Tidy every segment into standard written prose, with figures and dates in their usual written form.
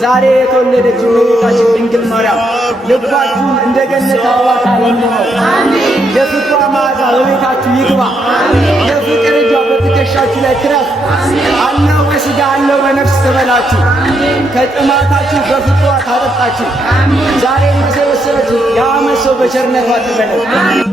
ዛሬ የተወለደችው እመቤታችን ድንግል ማርያም ልባችሁን እንደ ገነት አበባ ታለምልመው። አሜን። የፍቅሯ መዓዛ በቤታችሁ ይግባ። አሜን። የፍቅር እጇ በትከሻችሁ ላይ ትረፍ። አሜን። አለው በሥጋ አለው በነፍስ ትበላችሁ። አሜን። ከጥማታችሁ በፍቅሯ ታጠጣችሁ። አሜን። ዛሬ የሰበሰበችው የዓመት ሰው በቸርነቷ ትበለን። አሜን።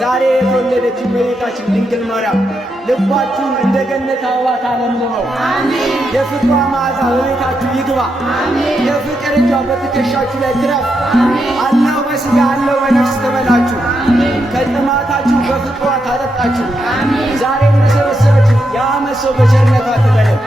ዛሬ የተወለደችው እመቤታችን ድንግል ማርያም ልባችሁን እንደ ገነት አበባ ታለምልመው። አሜን። የፍቅሯ መዓዛ በቤታችሁ ይግባ። አሜን። የፍቅር እጇ በትከሻችሁ ላይ ትረፍ። አሜን። አለው በሥጋ አለው በነፍስ ትበላችሁ። አሜን። ከጥማታችሁ በፍቅሯ ታጠጣችሁ። አሜን። ዛሬ የሰበሰበችው የዓመት ሰው በቸርነቷ ትበለን።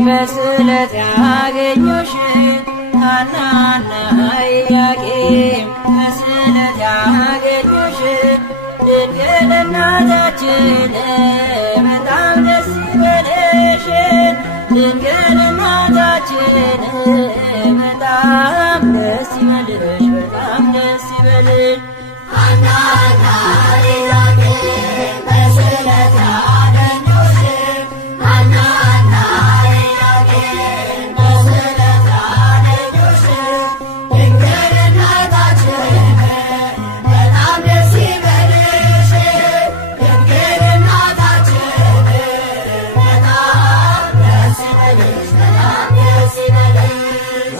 በስለት ያገኙሽ ሐናና ኢያቄም በስለት ያገኙሽ ድንግል እናታችን በጣም ደስ ይበልሽ። ድንግል እናታችን በጣም ደስ ይበልሽ፣ በጣም ደስ ይበልሽ። ሐናና ኢያቄም በስለት ያገኙሽ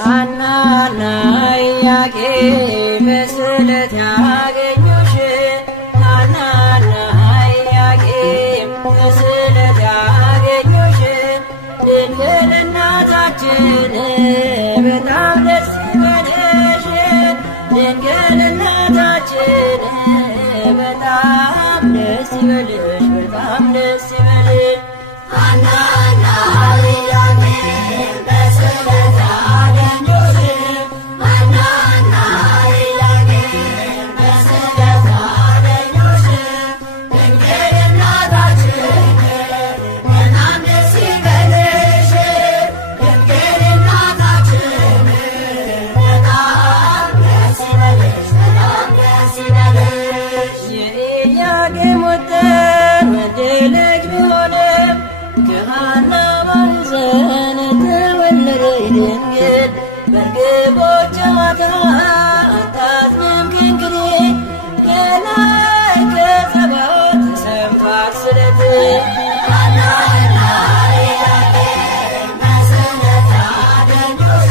ሐናና ኢያቄም በስለት ያገኙሽ ሐናና ኢያቄም በስለት እናታችን በጣም ደስ ይበልሽ ድንግል እናታችን በጣም ደስ ይበልሽ በጣም ደስ ይበልሽ ሐናና ኢያቄም በስዕለት አገኙሽ ሐናና ኢያቄም በስዕለት አገኙሽ ድንግል እናታችን በጣም ደስ ይበልሽ ድንግል እናታችን በጣም ደስ ይበልሽ በጣም ደስ ይበልሽ የኢያቄም ወጥር ወንድ ልጅ ቢሆንም ከሐና ማኅፀን ተወለደች ድንግል በርግቦች ጨዋታ አታዝንም ከእንግዲህ ከላይ ከጸባዖት ተሰምቷል ስለት ሐናና ኢያቄም በስዕለት አገኙሽ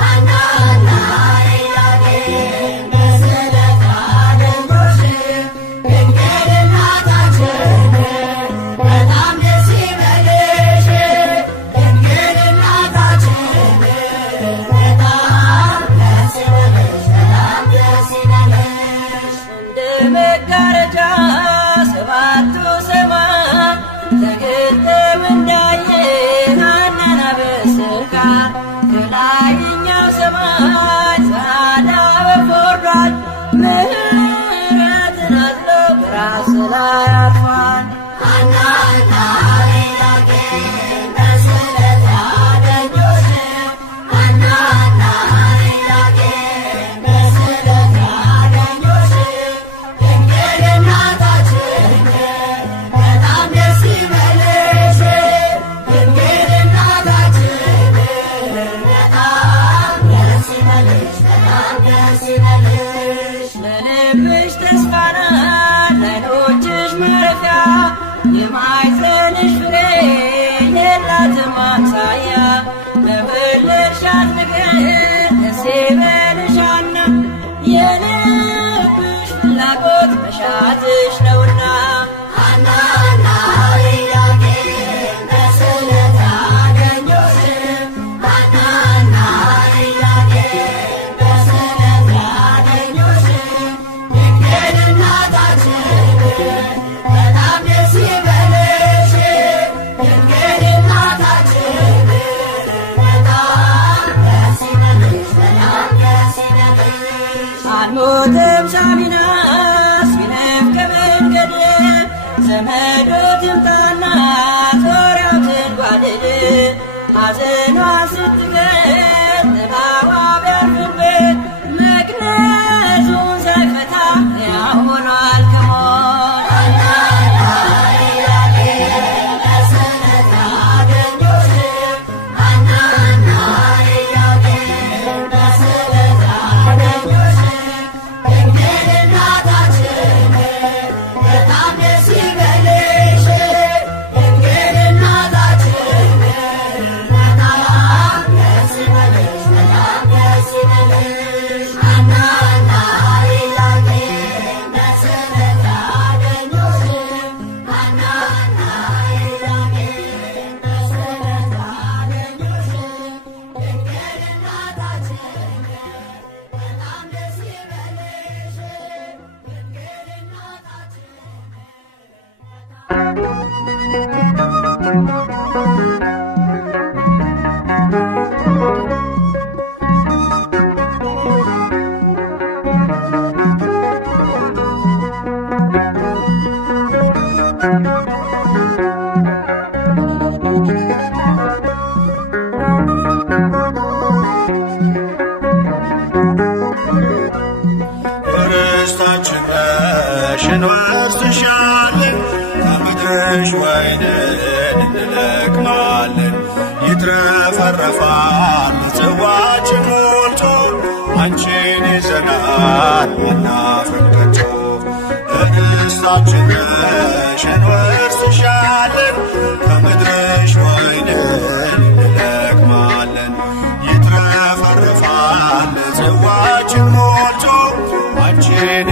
ሐናና ኢያቄም በስዕለት አገኙሽ ድንግል እናታችን በጣም ደስ ይበልሽ ድንግል እናታችን በጣም ደስ ይበልሽ በጣም ደስ ይበልሽ እንደ መጋረጃ ሰባቱ ሰማይ ተገልጠው እንዳየን ሐናን አበስርካት ከላይኛው ሰማይ ጸዓዳ ወፍ ወርዷል ምሕረትን አዝሎ በራስ ላይ አርፏል ሐናና ኢያቄም በስዕለት አገኙሽ ሐናና ኢያቄም በስዕለት አገኙሽ ድንግል እናታችን በጣም ደስ ይበልሽ ድንግል እናታችን በጣም ደስ ይበልሽ በጣም ደስ ይበልሽ ለልብሽ ተስፋ ናት ለዓይኖችሽ ማረፊያ የማኅፀንሽ ፍሬ የላትም አምሳያ በወለድሻት ነገር ደስ ይበልሽ ሐና የልብሽ ፍላጎት መሻትሽ ነውና ሐናና ኢያቄም በስዕለት አገኙሽ ሐናና ኢያቄም በስዕለት አገኙሽ ድንግል እናታችን በጣም ደስ ይበልሽ ድንግል እናታችን በጣም ደስ ይበልሽ በጣም ደስ ይበልሽ አልሞትም ሳሚናስ ቢነፍቅ መንገድ ዘመዶ ትምጣና ዙሪያው ትንጓደድ ሐዘኗን ስትገልጥ ጥላዋ ቢያርፍበት መግነዙን ሳይፈታ ሕያው ሆኗል ከሞት ሐናና ኢያቄም በስዕለት አገኙሽ ሐናና ኢያቄም በስዕለት አገኙሽ ድንግል እናታችን በጣም ደስ ይበልሽ ድንግል እናታችን በጣም ደስ ይበልሽ በጣም ደስ ይበልሽ ሐናና ኢያቄም በስዕለት አገኙሽ ሐናና ኢያቄም በስዕለት አገኙሽ ድንግል እናታችን በጣም ደስ ይበልሽ ድንግል ርስታችን ነሽ እንወርስሻለን ከምድርሽ ወይንን እንለቅማለን ይትረፈረፋል ጽዋችን ሞልቶ አንቺን ይዘናል አናፍርም ከቶ ርስታችን ነሽ እንወርስሻለን ከምድርሽ ወይንን እንለቅማለን ይትረፈረፋል ጽዋችን ሞልቶ አንቺን